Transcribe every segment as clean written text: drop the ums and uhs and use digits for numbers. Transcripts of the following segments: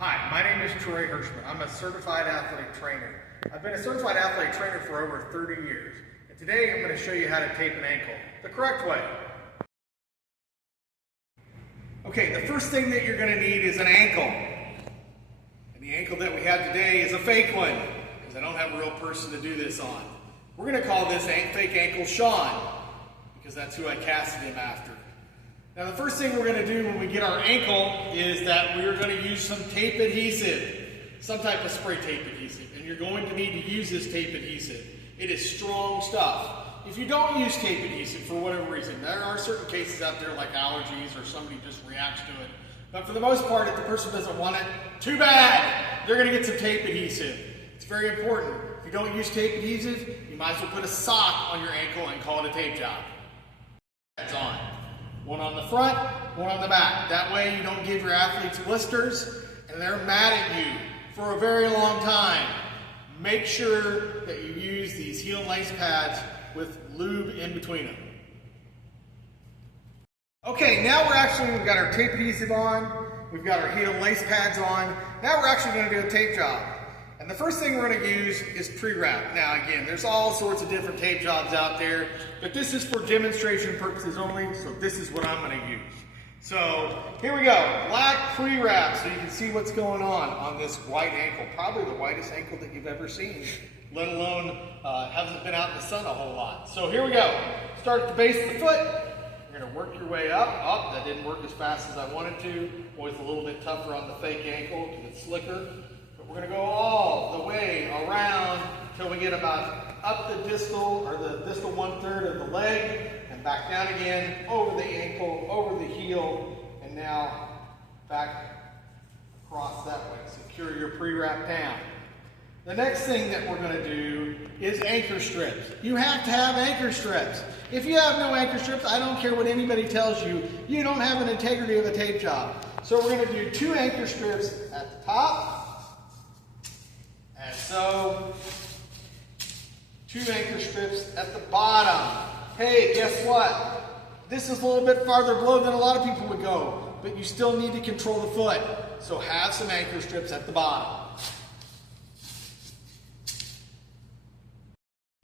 Hi, my name is Troy Hirschman. I'm a certified athletic trainer. I've been a certified athletic trainer for over 30 years. And today I'm going to show you how to tape an ankle the correct way. Okay, the first thing that you're going to need is an ankle. And the ankle that we have today is a fake one, because I don't have a real person to do this on. We're going to call this fake ankle Sean, because that's who I casted him after. Now the first thing we're going to do when we get our ankle is that we're going to use some tape adhesive, some type of spray tape adhesive, and you're going to need to use this tape adhesive. It is strong stuff. If you don't use tape adhesive for whatever reason, there are certain cases out there like allergies or somebody just reacts to it, but for the most part, if the person doesn't want it, too bad, they're going to get some tape adhesive. It's very important. If you don't use tape adhesive, you might as well put a sock on your ankle and call it a tape job. That's on. One on the front, one on the back. That way you don't give your athletes blisters and they're mad at you for a very long time. Make sure that you use these heel and lace pads with lube in between them. Okay, now we've got our tape adhesive on, we've got our heel and lace pads on. Now we're actually going to do a tape job. And the first thing we're going to use is pre-wrap. Now again, there's all sorts of different tape jobs out there, but this is for demonstration purposes only, so this is what I'm going to use. So here we go, black pre-wrap, so you can see what's going on this white ankle, probably the whitest ankle that you've ever seen, let alone hasn't been out in the sun a whole lot. So here we go, start at the base of the foot. You're going to work your way up. Oh, that didn't work as fast as I wanted to. Always a little bit tougher on the fake ankle because it's slicker. We're going to go all the way around until we get about up the distal, or the distal 1/3 of the leg, and back down again, over the ankle, over the heel, and now back across that way. Secure your pre-wrap down. The next thing that we're going to do is anchor strips. You have to have anchor strips. If you have no anchor strips, I don't care what anybody tells you, you don't have an integrity of a tape job. So we're going to do 2 anchor strips at the top. And so, 2 anchor strips at the bottom. Hey, guess what? This is a little bit farther below than a lot of people would go, but you still need to control the foot. So have some anchor strips at the bottom.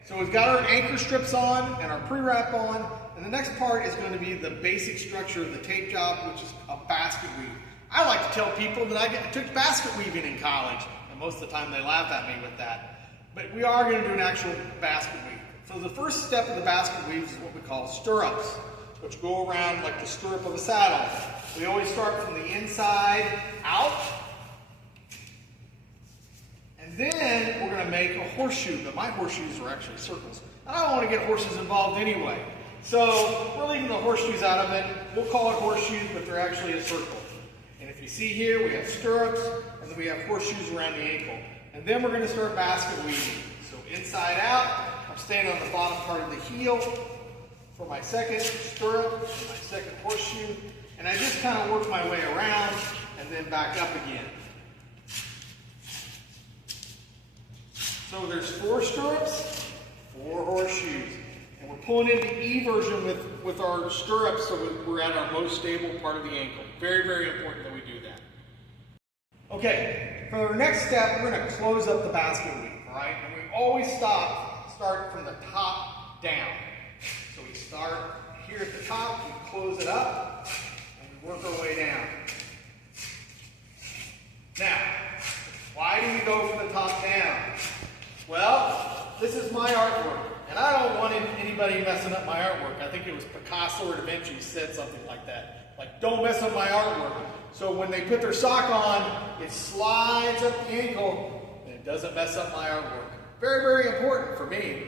So we've got our anchor strips on and our pre-wrap on, and the next part is going to be the basic structure of the tape job, which is a basket weave. I like to tell people that I took basket weaving in college. Most of the time they laugh at me with that. But we are going to do an actual basket weave. So the first step of the basket weave is what we call stirrups, which go around like the stirrup of a saddle. We always start from the inside out. And then we're going to make a horseshoe, but my horseshoes are actually circles. I don't want to get horses involved anyway. So we're leaving the horseshoes out of it. We'll call it horseshoes, but they're actually a circle. And if you see here, we have stirrups, and then we have horseshoes around the ankle. And then we're going to start basket weaving. So inside out, I'm standing on the bottom part of the heel for my second stirrup and my second horseshoe. And I just kind of work my way around and then back up again. So there's 4 stirrups, 4 horseshoes. And we're pulling in the E version with our stirrups so we're at our most stable part of the ankle. Very, very important that we do that. Okay, for our next step, we're going to close up the basket weave, all right? And we always start from the top down. So we start here at the top, we close it up, and we work our way down. Now, why do we go from the top down? Well, this is my artwork, and I don't want anybody messing up my artwork. I think it was Picasso or Da Vinci who said something like that. Like, don't mess up my artwork. So when they put their sock on, it slides up the ankle, and it doesn't mess up my artwork. Very, very important for me.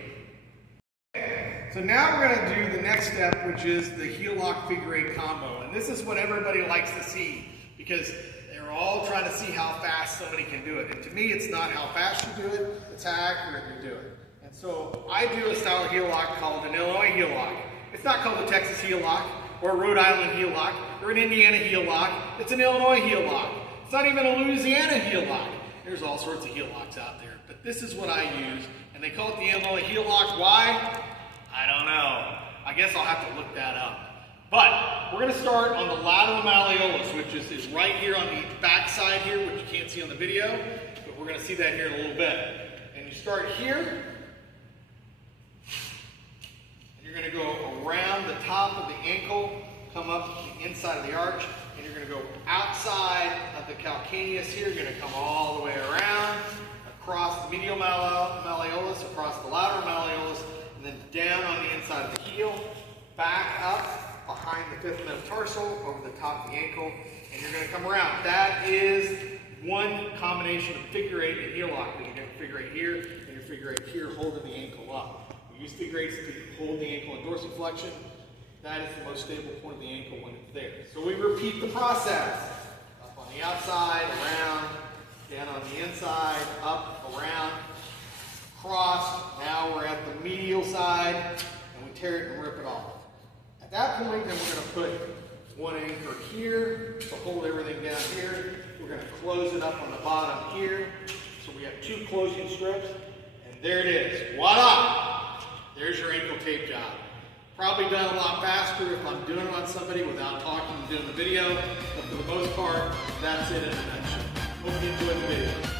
So now we're going to do the next step, which is the heel lock figure 8 combo. And this is what everybody likes to see, because they're all trying to see how fast somebody can do it. And to me, it's not how fast you do it, it's how accurate you do it. And so I do a style of heel lock called an Illinois heel lock. It's not called a Texas heel lock, or a Rhode Island heel lock, or an Indiana heel lock. It's an Illinois heel lock. It's not even a Louisiana heel lock. There's all sorts of heel locks out there, but this is what I use, and they call it the Illinois heel lock. Why? I don't know. I guess I'll have to look that up. But we're going to start on the lateral malleolus, which is right here on the back side here, which you can't see on the video, but we're going to see that here in a little bit. And you start here, and you're going to go around the top of the ankle, come up the inside of the arch, and you're going to go outside of the calcaneus here. You're going to come all the way around, across the medial malleolus, across the lateral malleolus, and then down on the inside of the heel, back up behind the fifth metatarsal, over the top of the ankle, and you're going to come around. That is one combination of figure eight and heel lock. You're going to figure eight here, and your figure eight here, holding the ankle up. We use figure eights to hold the ankle in dorsiflexion. That is the most stable point of the ankle when it's there. So we repeat the process. Up on the outside, around, down on the inside, up, around, cross. Now we're at the medial side, and we tear it and rip it off. At that point, then we're going to put one anchor here to hold everything down here. We're going to close it up on the bottom here. So we have two closing strips, and there it is. Voila! There's your ankle tape job. Probably done a lot faster if I'm doing it on somebody without talking and doing the video, but for the most part, that's it in a nutshell. Hope you enjoyed the video.